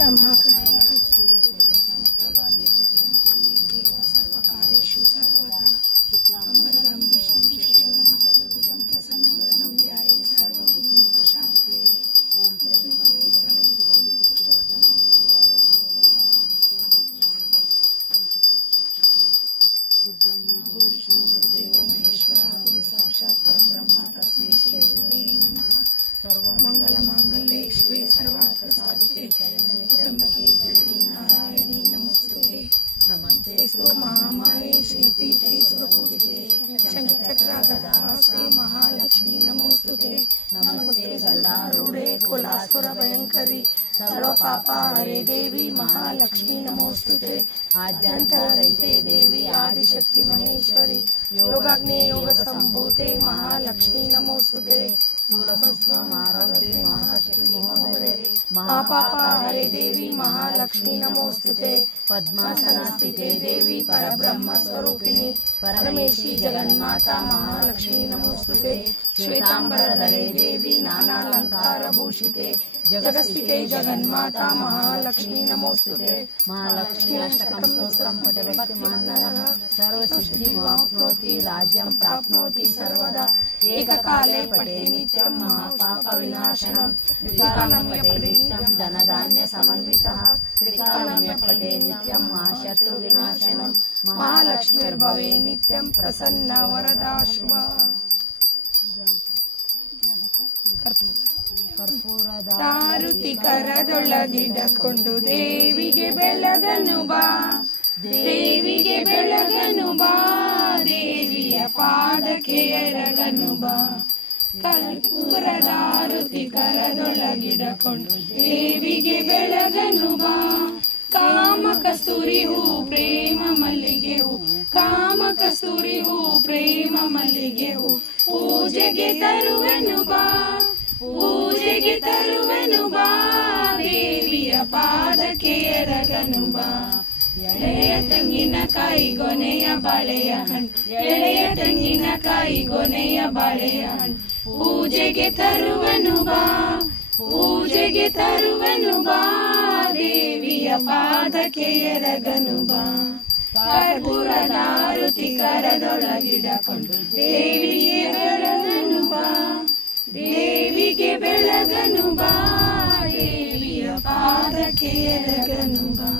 नमः समप्रभा निर्विघ्नं कुरु देव सर्वकार्येषु सर्वदा शुक्लाम्बरधरं विष्णुं शशिवर्णं चतुर्भुजं प्रसन्नवदनं ध्यायेत् सर्वविघ्नोपशान्तये ओम त्र्यंबकं यजामहे सुगन्धिं पुष्टिवर्धनं गुरुब्रह्मा गुरुविष्णु गुरुदेवो महेश्वरः गुरु साक्षात् परब्रह्म तस्मै श्री गुरवे नमः। सर्वमङ्गलमाङ्गल्ये शिवे सर्वार्थसाधिके शरण्ये त्र्यम्बके देवी नारायणी नमोस्तुते। नमस्तेस्तु महामाये श्रीपीठे सुरपूजिते शङ्खचक्रागदास्ते महालक्ष्मी नमोस्तुते। नमस्ते गरुडारूढे कुलासुरभयङ्करी सर्वपापहरे देवी महालक्ष्मी नमोस्तुते। आद्यन्तरहिते देवी आदिशक्ति महेश्वरी योगाग्ने योगसम्भूते महालक्ष्मी नमोस्तुते। स्थूलसूक्ष्ममारौद्रे महाशक्ति महोदरे महापापहरे देवी महालक्ष्मी नमोस्तुते। पद्मासनस्थिते देवी परब्रह्म स्वरूपिणी परमेशी जगन्माता महालक्ष्मी नमोस्तुते। श्वेतांबरधरे देवी नानालंकार भूषिते जगस्थिते जगन्माता महालक्ष्मी नमोस्तुते। महालक्ष्मी अष्टकं स्तोत्रं पठति नरः सर्वसिद्धिमाप्नोति राज्यं प्राप्नोति सर्वदा। एककाले पठे नित्यं महापापविनाशनं त्रिकालं पठे नित्यं धनधान्यसमन्वितः त्रिकालं पठे नित्यं महाशत्रुविनाशनं महालक्ष्मीर्भवे नित्यं प्रसन्ना वरदा शुभा। ತಾರುತಿ ಕರದೊಳಗಿಡಕೊಂಡು ದೇವಿಗೆ ಬೆಳಗನು ಬಾ ದೇವಿಗೆ ಬೆಳಗನು ಬಾ ದೇವಿಯ ಪಾದಕ್ಕೆ ಎರಗನು ಬಾ। ಕರ್ಪೂರದಾರುತಿ ಕರದೊಳಗಿಡಕೊಂಡು ದೇವಿಗೆ ಬೆಳಗನು ಬಾ। ಕಾಮ ಕಸ್ತೂರಿ ಹೂ ಪ್ರೇಮ ಮಲ್ಲಿಗೆ ಹೂ ಕಾಮ ಕಸ್ತೂರಿ ಹೂ ಪ್ರೇಮ ಮಲ್ಲಿಗೆ ಹೂ ಪೂಜೆಗೆ ತರುವೆನು ಬಾ ಪೂಜೆಗೆ ತರುವೆನು ಬಾ ದೇವಿಯ ಪಾದಕ್ಕೆ ಎರಗನು ಬಾ। ಎಳೆಯ ತೆಂಗಿನಕಾಯಿ ಗೊನೆಯ ಬಾಳೆಯ ಹಣ್ಣು ಎಳೆಯ ತೆಂಗಿನಕಾಯಿ ಗೊನೆಯ ಬಾಳೆಯ ಹಣ್ಣು ಪೂಜೆಗೆ ತರುವೆನು ಬಾ ಪೂಜೆಗೆ ತರುವೆನು ಬಾ ದೇವಿಯ ಪಾದಕ್ಕೆ ಎರಗನು ಬಾ। ಕರ್ಪೂರದಾರುತಿ ಕರದೊಳಗಿಡಕೊಂಡು ದೇವಿಗೆ ಬೆಳಗನು ಬಾ ದೇವಿಗೆ ಬೆಳಗನು ಬಾ ದೇವಿಯ ಪಾದಕ್ಕೆ ಎರಗನು ಬಾ।